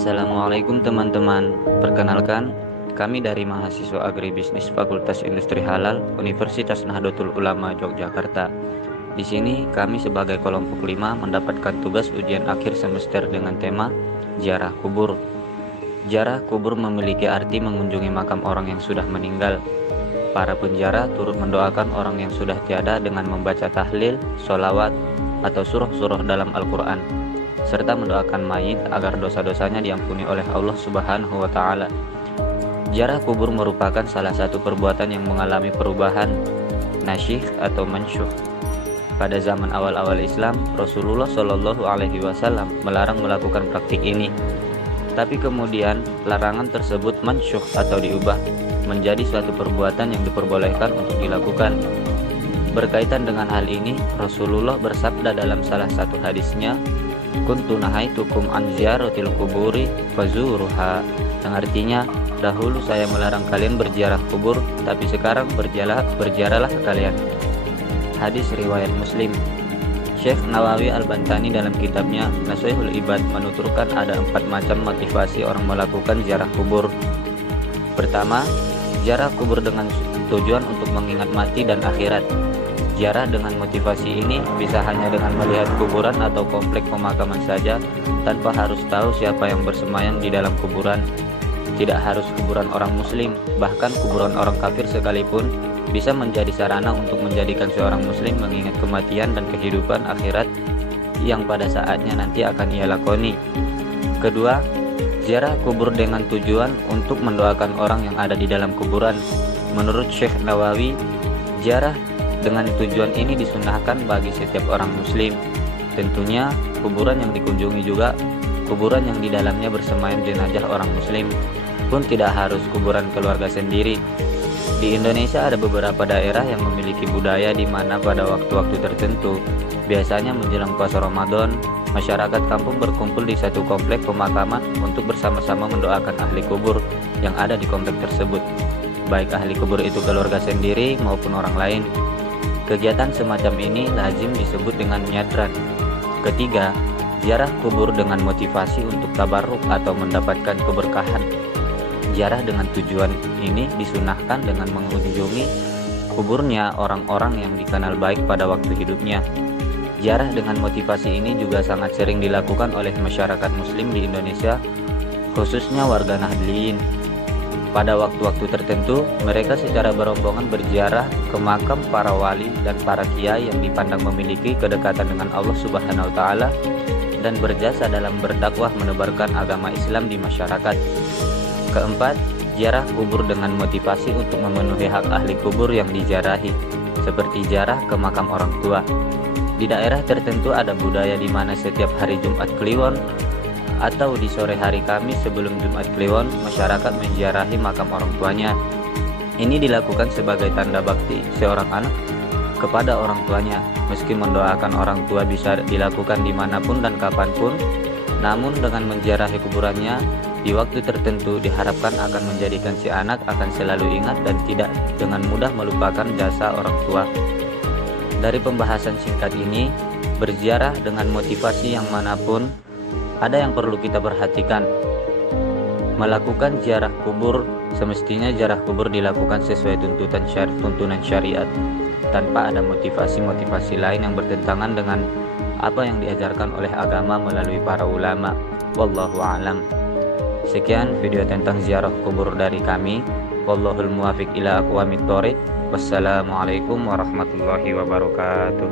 Assalamualaikum teman-teman. Perkenalkan, kami dari mahasiswa Agribisnis Fakultas Industri Halal Universitas Nahdlatul Ulama Yogyakarta. Di sini kami sebagai kelompok 5 mendapatkan tugas ujian akhir semester dengan tema Ziarah Kubur. Ziarah kubur memiliki arti mengunjungi makam orang yang sudah meninggal. Para penziarah turut mendoakan orang yang sudah tiada dengan membaca tahlil, sholawat, atau surah-surah dalam Al-Quran, serta mendoakan mayit agar dosa-dosanya diampuni oleh Allah Subhanahu wa Ta'ala. Ziarah kubur merupakan salah satu perbuatan yang mengalami perubahan nasyih atau mansyuh. Pada zaman awal-awal Islam, Rasulullah Shallallahu Alaihi Wasallam melarang melakukan praktik ini. Tapi kemudian larangan tersebut mansyuh atau diubah menjadi suatu perbuatan yang diperbolehkan untuk dilakukan. Berkaitan dengan hal ini, Rasulullah bersabda dalam salah satu hadisnya, "Kuntu nahaitukum an ziyaratil kuburi fazuruha," yang artinya, dahulu saya melarang kalian berziarah kubur, tapi sekarang berziarahlah kalian. Hadis riwayat Muslim. Syekh Nawawi Al-Bantani dalam kitabnya Nashihul Ibad menuturkan ada 4 macam motivasi orang melakukan ziarah kubur. Pertama, ziarah kubur dengan tujuan untuk mengingat mati dan akhirat. Ziarah dengan motivasi ini bisa hanya dengan melihat kuburan atau komplek pemakaman saja, tanpa harus tahu siapa yang bersemayam di dalam kuburan. Tidak harus kuburan orang muslim, bahkan kuburan orang kafir sekalipun bisa menjadi sarana untuk menjadikan seorang muslim mengingat kematian dan kehidupan akhirat yang pada saatnya nanti akan ia lakoni. Kedua, ziarah kubur dengan tujuan untuk mendoakan orang yang ada di dalam kuburan. Menurut Syekh Nawawi, ziarah dengan tujuan ini disunahkan bagi setiap orang muslim. Tentunya kuburan yang dikunjungi juga kuburan yang di dalamnya bersemayam jenazah orang muslim, pun tidak harus kuburan keluarga sendiri. Di Indonesia ada beberapa daerah yang memiliki budaya di mana pada waktu-waktu tertentu, biasanya menjelang puasa Ramadan, masyarakat kampung berkumpul di satu komplek pemakaman untuk bersama-sama mendoakan ahli kubur yang ada di komplek tersebut, baik ahli kubur itu keluarga sendiri maupun orang lain. Kegiatan semacam ini lazim disebut dengan nyadran. Ketiga, ziarah kubur dengan motivasi untuk tabarruk atau mendapatkan keberkahan. Ziarah dengan tujuan ini disunahkan dengan mengunjungi kuburnya orang-orang yang dikenal baik pada waktu hidupnya. Ziarah dengan motivasi ini juga sangat sering dilakukan oleh masyarakat muslim di Indonesia, khususnya warga Nahdliyin. Pada waktu-waktu tertentu, mereka secara berombongan berziarah ke makam para wali dan para kiai yang dipandang memiliki kedekatan dengan Allah Subhanahu wa Ta'ala dan berjasa dalam berdakwah menebarkan agama Islam di masyarakat. Keempat, ziarah kubur dengan motivasi untuk memenuhi hak ahli kubur yang diziarahi, seperti ziarah ke makam orang tua. Di daerah tertentu ada budaya di mana setiap hari Jumat Kliwon atau di sore hari Kamis sebelum Jumat Kliwon, masyarakat menziarahi makam orang tuanya. Ini dilakukan sebagai tanda bakti seorang anak kepada orang tuanya. Meski mendoakan orang tua bisa dilakukan dimanapun dan kapanpun, namun dengan menziarahi kuburannya di waktu tertentu diharapkan akan menjadikan si anak akan selalu ingat dan tidak dengan mudah melupakan jasa orang tua. Dari pembahasan singkat ini, berziarah dengan motivasi yang manapun, ada yang perlu kita perhatikan. Melakukan ziarah kubur, semestinya ziarah kubur dilakukan sesuai tuntunan syariat, tanpa ada motivasi-motivasi lain yang bertentangan dengan apa yang diajarkan oleh agama melalui para ulama. Wallahu a'lam. Sekian video tentang ziarah kubur dari kami. Wallahul muwafiq ila aqwamit thoriq. Wassalamualaikum warahmatullahi wabarakatuh.